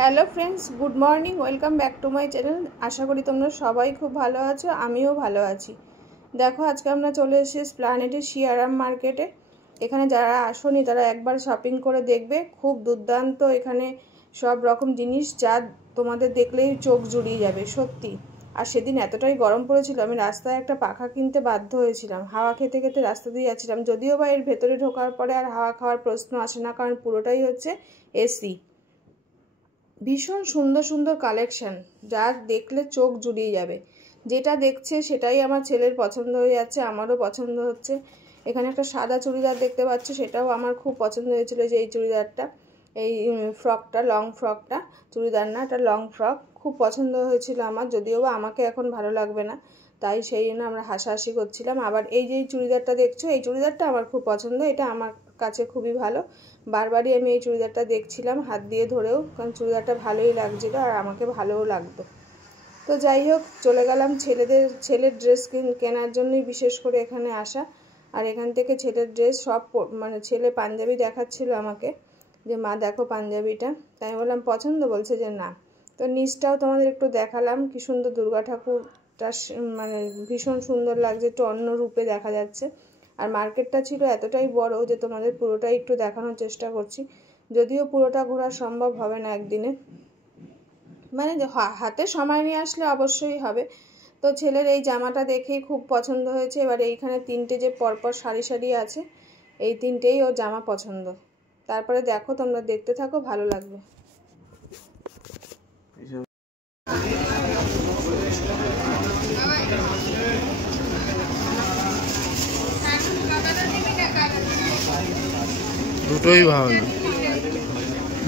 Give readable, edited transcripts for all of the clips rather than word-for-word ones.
Hello friends, good morning, welcome back to my channel. আশা করি তোমরা সবাই খুব ভালো আছো, আমিও ভালো আছি। দেখো, আজকে আমরা চলে এসেছি এসপ্ল্যানেডের সিয়ারাম মার্কেটে। এখানে যারা আসোনি তারা একবার শপিং করে দেখবে, খুব দুর্দান্ত এখানে সব রকম জিনিস, যা তোমাদের দেখলেই চোখ জুড়িয়ে যাবে সত্যি। আর সেদিন এতটাই গরম পড়েছিল, আমি রাস্তায় একটা পাখা কিনতে বাধ্য হয়েছিলাম। হাওয়া খেতে খেতে রাস্তা দিয়ে যাচ্ছিলাম, যদিও বা এর ভেতরে ঢোকার পরে আর হাওয়া খাওয়ার প্রশ্ন আসে না, কারণ পুরোটাই হচ্ছে এসি। ভীষণ সুন্দর সুন্দর কালেকশন, যা দেখলে চোখ জুড়িয়ে যাবে। যেটা দেখছে সেটাই আমার ছেলের পছন্দ হয়ে যাচ্ছে, আমারও পছন্দ হচ্ছে। এখানে একটা সাদা চুড়িদার দেখতে পাচ্ছ, সেটাও আমার খুব পছন্দ হয়েছিল, যে এই চুড়িদারটা, এই ফ্রকটা, লং ফ্রকটা, চুড়িদার না, এটা লং ফ্রক, খুব পছন্দ হয়েছিল আমার। যদিও বা আমাকে এখন ভালো লাগবে না, তাই সেই জন্য আমরা হাসাহাসি করছিলাম। আবার এই যে চুড়িদারটা দেখছো, এই চুড়িদারটা আমার খুব পছন্দ, এটা আমার কাছে খুবই ভালো। বারবারই আমি এই চুড়িদারটা দেখছিলাম হাত দিয়ে ধরেও, কারণ চুড়িদারটা ভালোই লাগছিলো আর আমাকে ভালোও লাগতো। তো যাই হোক, চলে গেলাম ছেলের ড্রেস কেনার জন্যই বিশেষ করে এখানে আসা। আর এখান থেকে ছেলের ড্রেস সব, মানে ছেলে পাঞ্জাবি দেখাচ্ছিল আমাকে, যে মা দেখো পাঞ্জাবিটা, তাই বললাম পছন্দ, বলছে যে না। তো নিচটাও তোমাদের একটু দেখালাম, কি সুন্দর দুর্গা ঠাকুরটা, মানে ভীষণ সুন্দর লাগছে, একটু অন্য রূপে দেখা যাচ্ছে। আর মার্কেটটা ছিল এতটাই বড় যে তোমাদের পুরোটাই একটু দেখানোর চেষ্টা করছি, যদিও পুরোটা ঘোরা সম্ভব হবে না একদিনে, মানে হাতে সময় নিয়ে আসলে অবশ্যই হবে। তো ছেলের এই জামাটা দেখেই খুব পছন্দ হয়েছে। এবার এইখানে তিনটে যে পরপর সারি সারি আছে, এই তিনটেই ওর জামা পছন্দ। তারপরে দেখো, তোমরা দেখতে থাকো, ভালো লাগবে।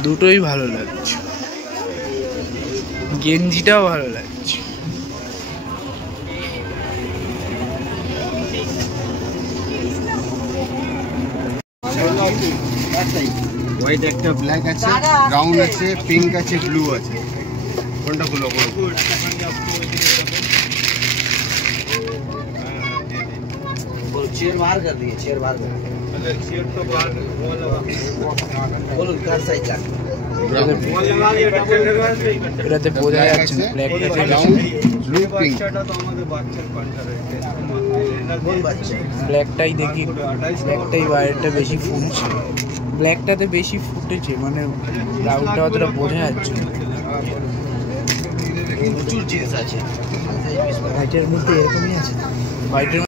দুটোই ভালো লাগছে, গেঞ্জিটাও ভালো লাগছে। হোয়াইট একটা, ব্ল্যাক আছে, ব্রাউন আছে, পিঙ্ক আছে, ব্লু আছে। কোনটা খুলো? चेयर बाहर कर दिए, चेयर बाहर कर दिए। चेयर तो बाहर बोलो कार साइज का এটাতে বোঝা যাচ্ছে না, ব্ল্যাকটা ব্রাউন, ব্লু, পিঙ্ক। तो আমাদের বাচ্চার পাঞ্জার কোন বাচ্চা? ব্ল্যাকটাই দেখি, ব্ল্যাকটাই বাইরেটা বেশি ফুটছে, ব্ল্যাকটাতে বেশি ফুটেছে, মানে ব্রাউনটা অতটা বোঝা যাচ্ছে না। প্রচুর জিনিস আছে, হোয়াইটের মধ্যে এরকমই আছে, হোয়াইটের